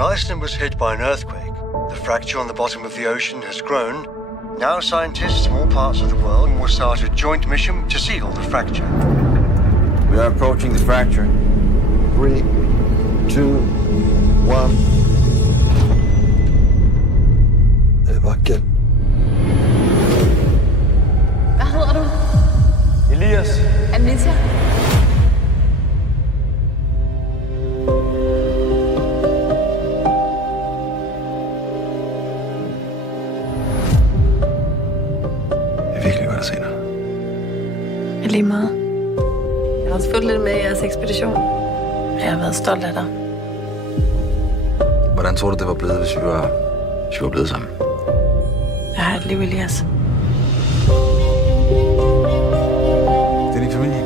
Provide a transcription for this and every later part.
Iceland was hit by an earthquake. The fracture on the bottom of the ocean has grown. Now scientists from all parts of the world will start a joint mission to seal the fracture. We are approaching the fracture. 3, 2, 1. Det er vackert. Hvad hedder du? Elias. Anita? Det er virkelig godt at se dig. Lige meget. Jeg har også fulgt lidt med i jeres ekspedition. Jeg har været stolt af dig. Hvordan tror du, det var blevet, hvis vi var blevet sammen? Jeg har et liv, Elias. Det er din familie.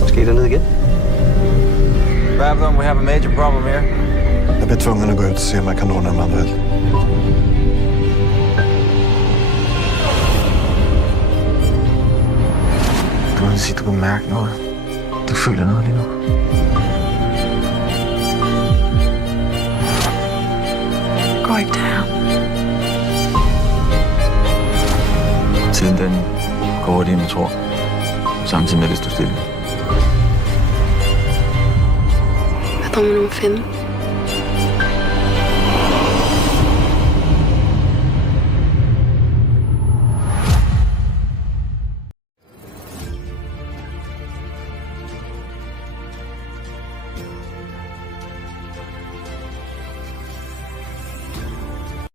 Måske dernede igen? Babylon, we have a major problem here. Jeg bliver tvungen at gå ud og se, om jeg kan ordne en manuel. Du kan sige, du kan mærke noget. Du føler noget lige nu. Det går ikke der. Tiden den går hurtigt, end vi tror. Samtidig med, det står stille. Hvad drømmer du om at finde?